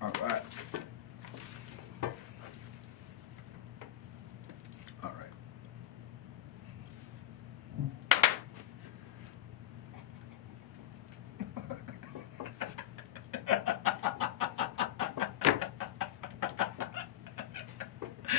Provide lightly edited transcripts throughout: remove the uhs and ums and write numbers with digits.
All right. All right.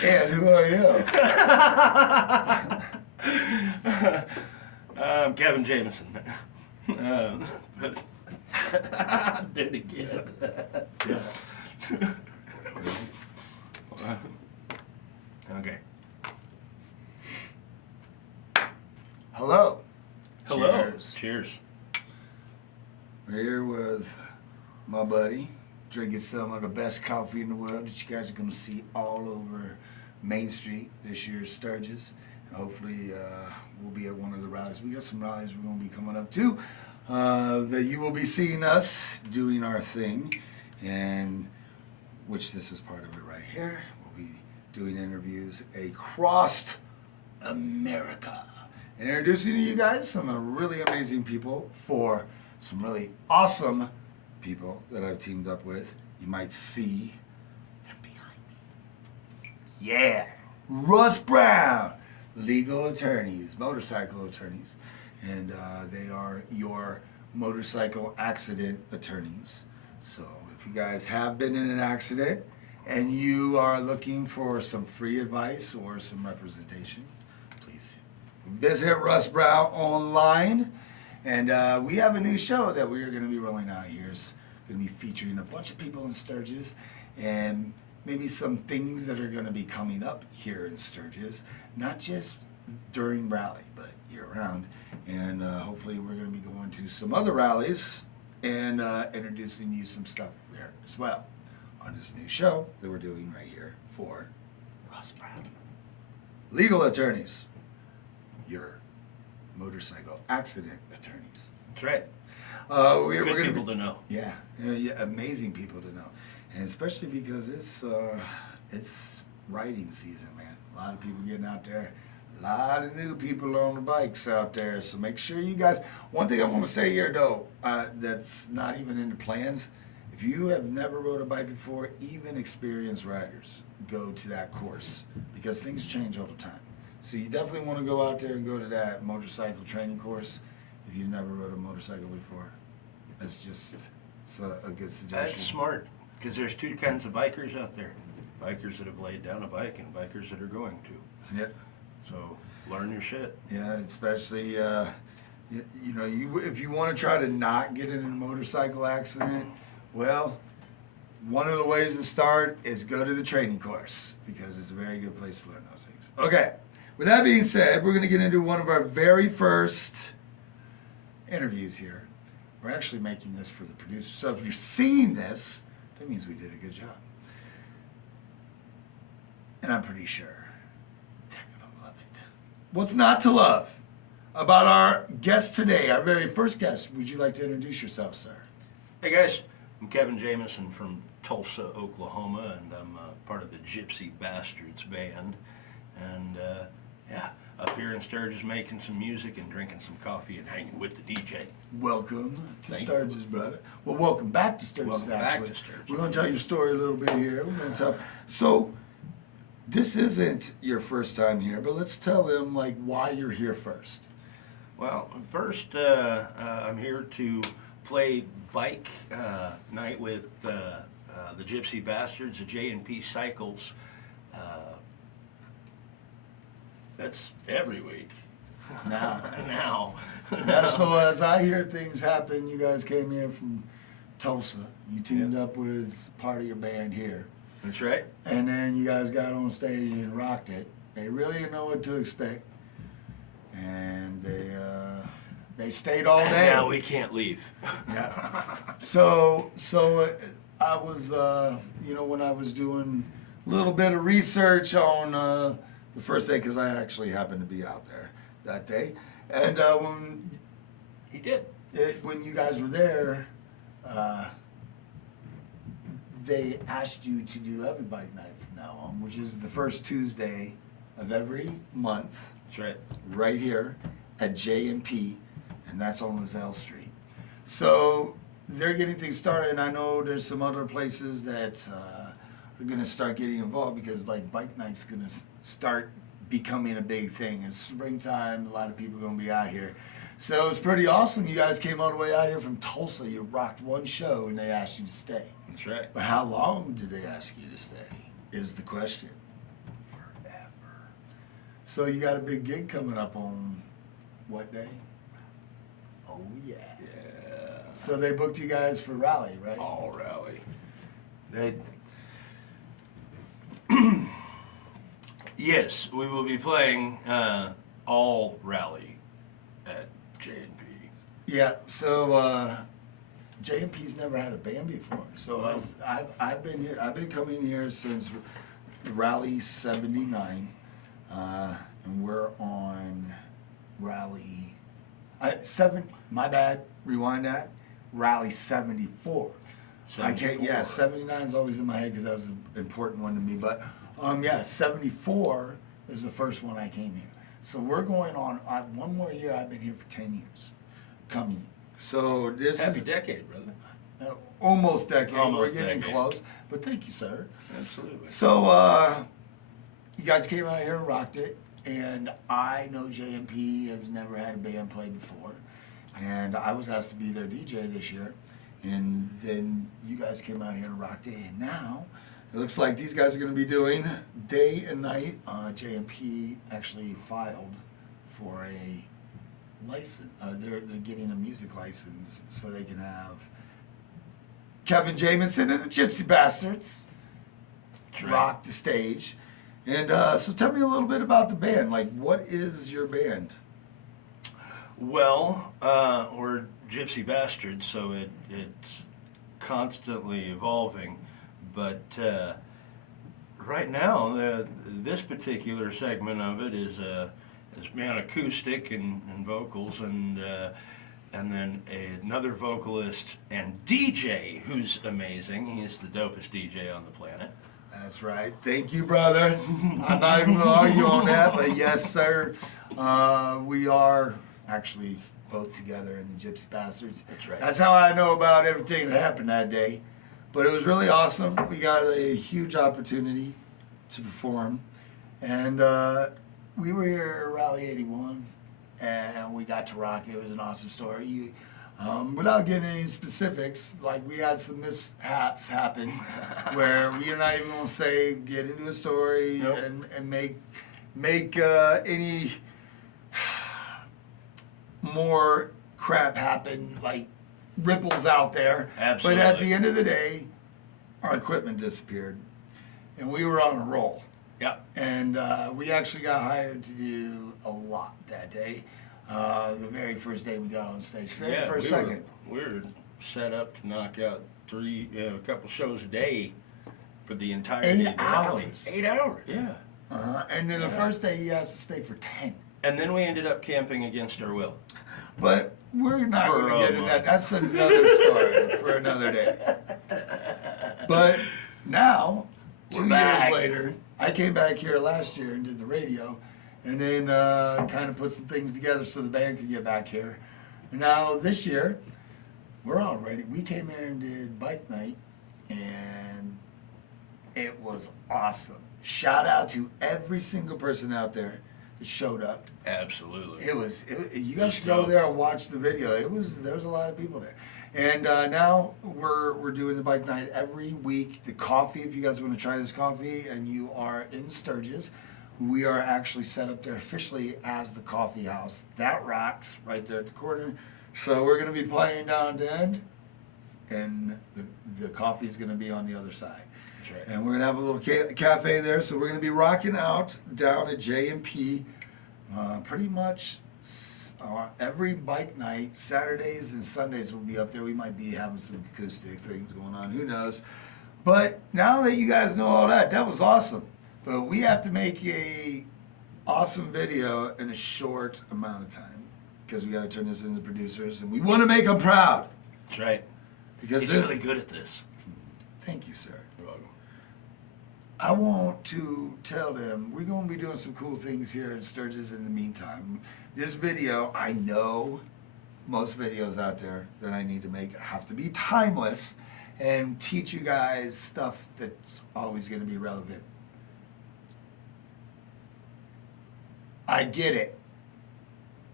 And who are you? I'm Kevin Jameson. But do it again. Okay. Hello. Hello. Cheers. Cheers. We're here with my buddy, drinking some of the best coffee in the world that you guys are going to see all over Main Street this year's Sturgis. And hopefully we'll be at one of the rallies. We got some rallies we're going to be coming up to that you will be seeing us doing our thing, and which this is part of it right here. We'll be doing interviews across America. And introducing to you guys some really amazing people for some really awesome people that I've teamed up with. You might see them behind me. Yeah, Russ Brown, legal attorneys, motorcycle attorneys, and they are your motorcycle accident attorneys. So if you guys have been in an accident and you are looking for some free advice or some representation, please visit Russ Brown online. And we have a new show that we are going to be rolling out here. It's going to be featuring a bunch of people in Sturgis and maybe some things that are going to be coming up here in Sturgis, not just during rally, but year round. And hopefully we're going to be going to some other rallies and introducing you some stuff there as well on this new show that we're doing right here for Russ Brown. Legal attorneys, your motorcycle accident attorneys. That's right. We're Good gonna people to know. Yeah, amazing people to know, and especially because it's riding season, man. A lot of people getting out there. A lot of new people on the bikes out there. So make sure you guys. One thing I want to say here, though, that's not even in the plans. If you have never rode a bike before, even experienced riders go to that course because things change all the time. So you definitely want to go out there and go to that motorcycle training course if you've never rode a motorcycle before. That's just a good suggestion. That's smart, because there's two kinds of bikers out there. Bikers that have laid down a bike and bikers that are going to. Yeah. So learn your shit. Yeah, especially, if you want to try to not get in a motorcycle accident, well, one of the ways to start is go to the training course because it's a very good place to learn those things. Okay, with that being said, we're going to get into one of our very first interviews here. We're actually making this for the producer. So if you're seeing this, that means we did a good job. And I'm pretty sure they're going to love it. What's not to love about our guest today, our very first guest? Would you like to introduce yourself, sir? Hey guys, I'm Kevin Jameson from Tulsa, Oklahoma, and I'm part of the Gypsy Bastards band. And up here in Sturgis making some music and drinking some coffee and hanging with the DJ. Welcome to Thank Sturgis, brother. Well, welcome back to Sturgis, Welcome actually. back to Sturgis. We're going to tell your story a little bit here. We're going to tell. So, this isn't your first time here, but let's tell them, why you're here first. Well, first, I'm here to play bike night with the Gypsy Bastards, the J&P Cycles. That's every week. Now. Now. So, as I hear things happen, you guys came here from Tulsa. You teamed up with part of your band here. That's right. And then you guys got on stage and rocked it. They really didn't know what to expect. And they stayed all day. Now we can't leave. Yeah. So I was, when I was doing a little bit of research on the first day, because I actually happened to be out there that day, and when He did. when you guys were there, they asked you to do every bike night from now on, which is the first Tuesday of every month, That's right. right here at J&P, and that's on Lizelle Street. So they're getting things started, and I know there's some other places that are going to start getting involved because like bike night's going to start becoming a big thing. It's springtime. A lot of people are going to be out here. So it's pretty awesome. You guys came all the way out here from Tulsa. You rocked one show, and they asked you to stay. That's right. But how long did they ask you to stay is the question. Forever. So you got a big gig coming up on what day? Oh, yeah. Yeah. So they booked you guys for Rally, right? All rally. They. Yes, we will be playing all rally at J&P. Yeah, so J&P's never had a band before. So Wow. I've been here. I've been coming here since Rally '79, and we're on Rally My bad. Rewind that. Rally '74. I can't. Yeah, 79 is always in my head because that was an important one to me. But yeah, '74 is the first one I came here. So we're going on one more year. I've been here for 10 years. Coming. So this Happy is decade, brother. almost decade. Almost We're getting decade. close. But thank you, sir. Absolutely. So you guys came out here and rocked it, and I know JMP has never had a band play before, and I was asked to be their DJ this year, and then you guys came out here and rocked it, and now it looks like these guys are going to be doing day and night. JMP actually filed for a license. They're getting a music license so they can have Kevin Jameson and the Gypsy Bastards That's right. rock the stage. And so tell me a little bit about the band. Like, what is your band? Well, we're Gypsy Bastards, so it's constantly evolving. But right now, this particular segment of it is man acoustic and vocals, and then another vocalist and DJ who's amazing. He's the dopest DJ on the planet. That's right. Thank you, brother. I'm not even going to argue on that, but yes, sir. We are actually both together in the Gypsy Bastards. That's right. That's how I know about everything that happened that day. But it was really awesome. We got a huge opportunity to perform. And we were here at Rally 81, and we got to rock it. It was an awesome story. Without getting any specifics, like we had some mishaps happen where we are not even going to get into a story Nope. and make any more crap happen, like ripples out there. Absolutely. But at the end of the day, our equipment disappeared, and we were on a roll. Yeah. And we actually got hired to do a lot that day. The very first day we got on stage. First second. We were set up to knock out a couple shows a day for the entire 8 day. hours. 8 hours, yeah. And then the first day he has to stay for 10. And then we ended up camping against our will. But we're not For going to a get into month. that. That's another story for another day. But now, We're 2 back. years later, I came back here last year and did the radio, and then kind of put some things together so the band could get back here. And now this year, we're all ready. We came here and did bike night, and it was awesome. Shout out to every single person out there that showed up. Absolutely. You guys should go there and watch the video. There was a lot of people there. And now we're doing the bike night every week. The coffee, if you guys want to try this coffee and you are in Sturgis, we are actually set up there officially as the coffee house. That rocks right there at the corner. So we're going to be playing down the end, and the coffee's going to be on the other side. That's right. And we're going to have a little cafe there. So we're going to be rocking out down at J&P pretty much every bike night. Saturdays and Sundays we'll be up there. We might be having some acoustic things going on. Who knows? But now that you guys know all that was awesome. But we have to make a awesome video in a short amount of time because we got to turn this into the producers, and we want to make them proud. That's right. Because He's really good at this. Thank you, sir. You're welcome. I want to tell them we're going to be doing some cool things here in Sturgis in the meantime. This video, I know most videos out there that I need to make have to be timeless and teach you guys stuff that's always going to be relevant. I get it.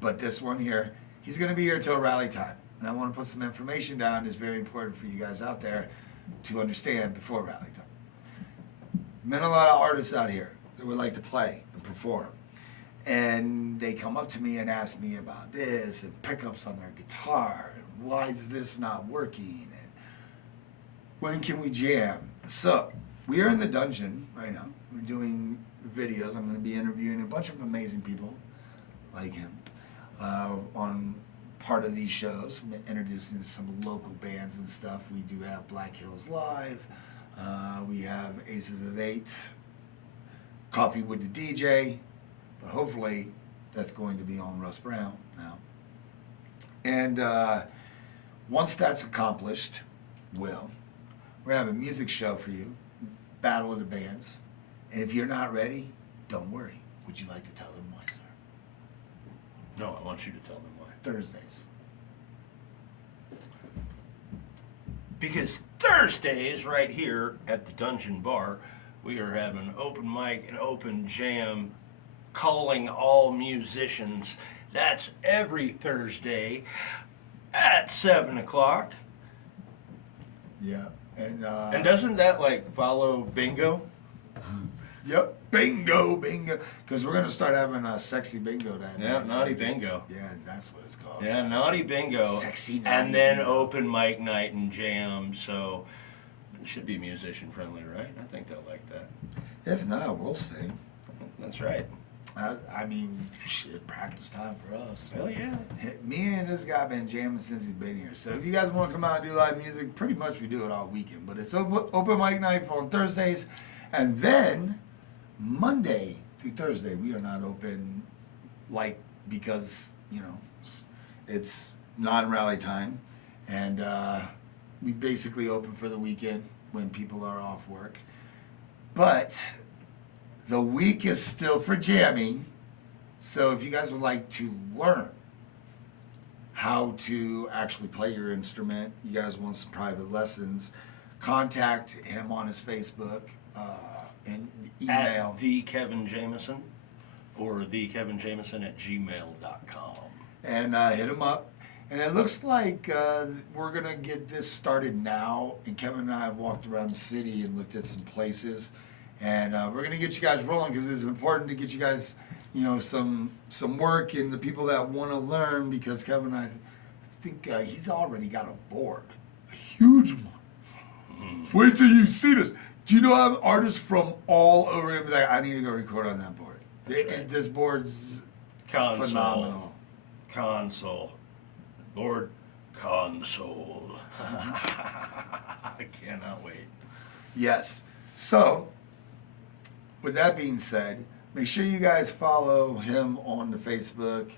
But this one here, he's going to be here till rally time. And I want to put some information down that's very important for you guys out there to understand before rally time. Met a lot of artists out here that would like to play and perform. And they come up to me and ask me about this and pickups on their guitar. And why is this not working? And when can we jam? So, we are in the dungeon right now. We're doing videos. I'm going to be interviewing a bunch of amazing people like him on part of these shows. I'm introducing some local bands and stuff. We do have Black Hills Live. We have Aces of Eight, Coffee with the DJ. But hopefully that's going to be on Russ Brown now. And once that's accomplished, we're going to have a music show for you, Battle of the Bands. And if you're not ready, don't worry. Would you like to tell them why, sir? No, I want you to tell them why. Thursdays. Because Thursdays, right here at the Dungeon Bar, we are having open mic and open jam, calling all musicians. That's every Thursday at 7 o'clock. Yeah. And doesn't that like follow bingo? Yep, bingo. Because we're going to start having a sexy bingo that Yeah, naughty bingo. Yeah, that's what it's called. Yeah, naughty bingo. Sexy naughty And then bingo. open mic night and jam. So it should be musician friendly, right? I think they'll like that. If not, we'll sing. That's right. I mean, shit, practice time for us. Hell yeah. Me and this guy been jamming since he's been here. So if you guys want to come out and do live music, pretty much we do it all weekend. But it's open mic night on Thursdays. And then Monday through Thursday, we are not open, because, it's non-rally time. And we basically open for the weekend when people are off work. But the week is still for jamming. So if you guys would like to learn how to actually play your instrument, you guys want some private lessons, contact him on his Facebook and email. At the Kevin Jameson or thekevinjameson@gmail.com. And hit him up. And it looks like we're going to get this started now. And Kevin and I have walked around the city and looked at some places. And we're going to get you guys rolling because it's important to get you guys, some work and the people that want to learn, because Kevin and I think he's already got a board, a huge one. Wait till you see this. Do you know I have artists from all over him like, I need to go record on that board. This board's phenomenal. Board console. I cannot wait. Yes. So, with that being said, make sure you guys follow him on the Facebook.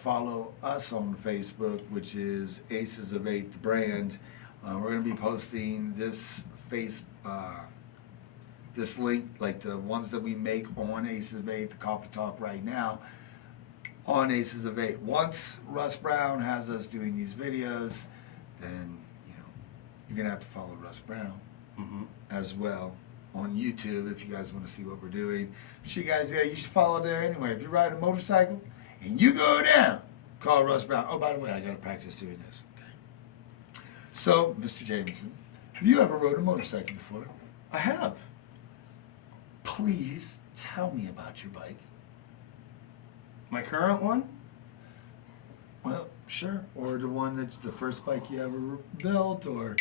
Follow us on the Facebook, which is Aces of Eight, the brand. We're going to be posting this this link, like the ones that we make on Aces of Eight, the Coffee Talk right now, on Aces of Eight. Once Russ Brown has us doing these videos, then you're going to have to follow Russ Brown as well on YouTube if you guys want to see what we're doing. You guys, you should follow there anyway. If you ride a motorcycle and you go down, call Russ Brown. Oh, by the way, I got to practice doing this. Okay. So, Mr. Jameson, have you ever rode a motorcycle before? I have. Please tell me about your bike. My current one? Well, sure. Or the first bike you ever built, or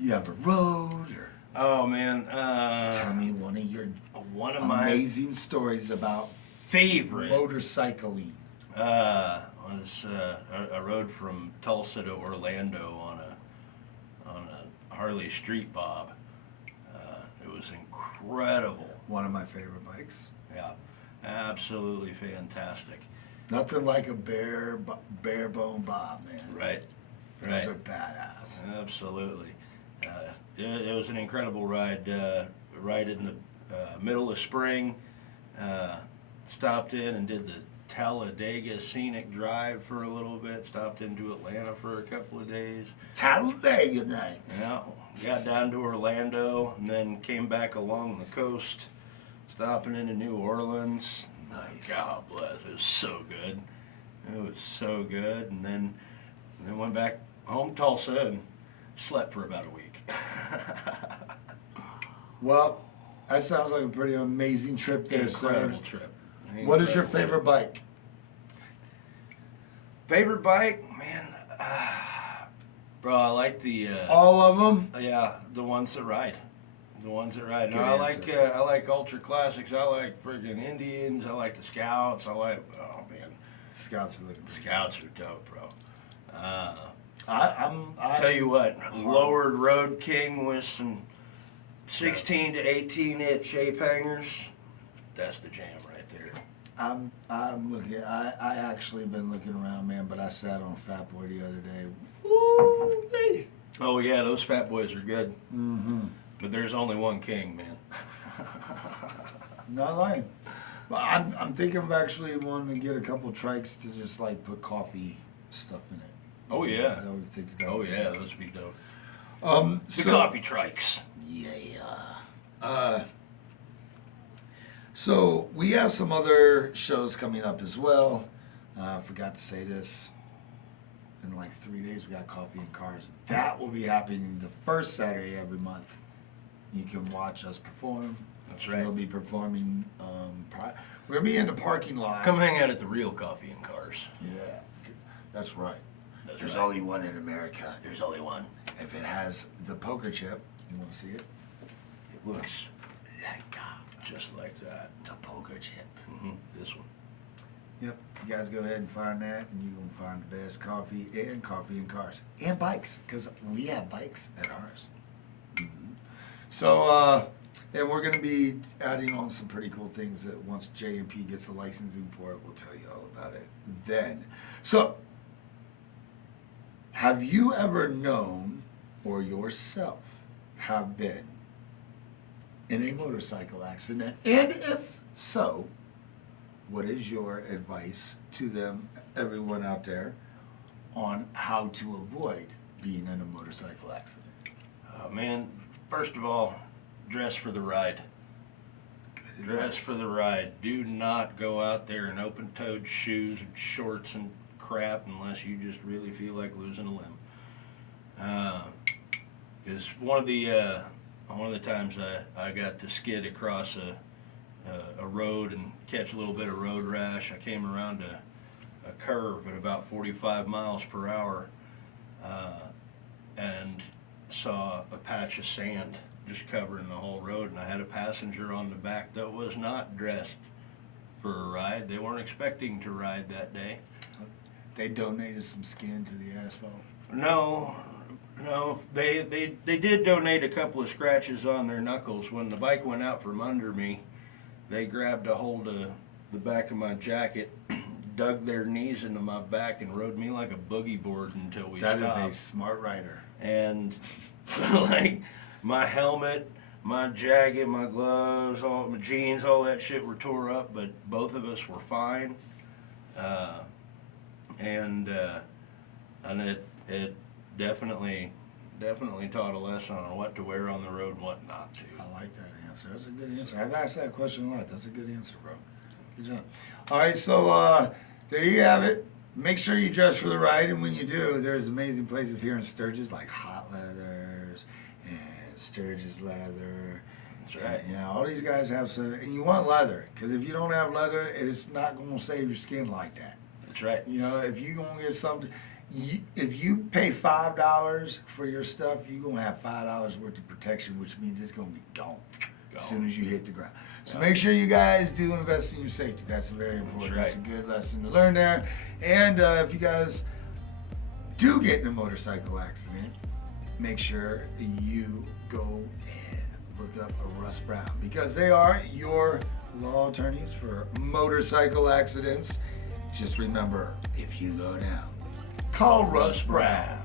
you ever rode, or... Oh man! Tell me one of my amazing stories about favorite motorcycling. Was I rode from Tulsa to Orlando on a Harley Street Bob. It was incredible. One of my favorite bikes. Yeah, absolutely fantastic. Nothing like a bare bone Bob, man. Right. Those are badass. Absolutely. It was an incredible ride. Right in the middle of spring. Stopped in and did the Talladega Scenic Drive for a little bit. Stopped into Atlanta for a couple of days. Talladega nights. Yeah, got down to Orlando and then came back along the coast, stopping into New Orleans. Nice. God bless, it was so good. It was so good, and then went back home to Tulsa and slept for about a week. Well, that sounds like a pretty amazing trip there, Incredible sir. trip. What is your Incredible favorite trip. bike? Favorite bike, man? Bro, I like the All of them? the ones that ride. The ones that ride. Good No, answer. I like ultra classics. I like friggin' Indians. I like the Scouts. Oh man, The Scouts are looking pretty Scouts are dope, bro. I Tell you what, lowered Road King with some 16 to 18 inch ape hangers. That's the jam right there. I'm looking. I actually been looking around, man. But I sat on Fat Boy the other day. Woo! Oh yeah, those Fat Boys are good. Mm-hmm. But there's only one king, man. Not lying. But I'm thinking of actually wanting to get a couple trikes to just like put coffee stuff in it. Oh yeah. I always think that. Oh yeah, those would be dope. The So, coffee trikes. Yeah. So we have some other shows coming up as well. I forgot to say this. In like 3 days, we got Coffee and Cars. That will be happening the first Saturday every month. You can watch us perform. That's right. We'll be performing. We're gonna be in the parking lot. Come hang out at the real Coffee and Cars. Yeah, that's right. That's There's right. only one in America. There's only one. If it has the poker chip, you want to see it? It looks just like that. The poker chip. This one. Yep. You guys go ahead and find that, and you're gonna find the best coffee and cars and bikes, because we have bikes at ours. So, and we're gonna be adding on some pretty cool things that once J&P gets the licensing for it, we'll tell you all about it then. So, have you ever known or yourself have been in a motorcycle accident? And if so, what is your advice to them, everyone out there, on how to avoid being in a motorcycle accident? Man, first of all, dress for the ride. Dress for the ride. Do not go out there in open-toed shoes and shorts and crap unless you just really feel like losing a limb. Because one of the times I got to skid across a road and catch a little bit of road rash. I came around a curve at about 45 miles per hour and saw a patch of sand just covering the whole road, and I had a passenger on the back that was not dressed for a ride. They weren't expecting to ride that day. They donated some skin to the asphalt. No, they did donate a couple of scratches on their knuckles. When the bike went out from under me, they grabbed a hold of the back of my jacket, dug their knees into my back, and rode me like a boogie board until we stopped. That is a smart rider. And like my helmet, my jacket, my gloves, all my jeans, all that shit were tore up, but both of us were fine. And it definitely taught a lesson on what to wear on the road and what not to. I like that answer. That's a good answer. I've asked that question a lot. That's a good answer, bro. Good job. All right, so there you have it. Make sure you dress for the ride, and when you do, there's amazing places here in Sturgis like Hot Leathers and Sturgis Leather. That's right. Yeah, all these guys have some, and you want leather, because if you don't have leather, it's not going to save your skin like that. That's right. You know, if you're going to get something, if you pay $5 for your stuff, you're going to have $5 worth of protection, which means it's going to be gone as soon as you hit the ground. So make sure you guys do invest in your safety. That's very important. That's a good lesson to learn there. And if you guys do get in a motorcycle accident, make sure you go and look up a Russ Brown, because they are your law attorneys for motorcycle accidents. Just remember, if you go down, call Russ Brown.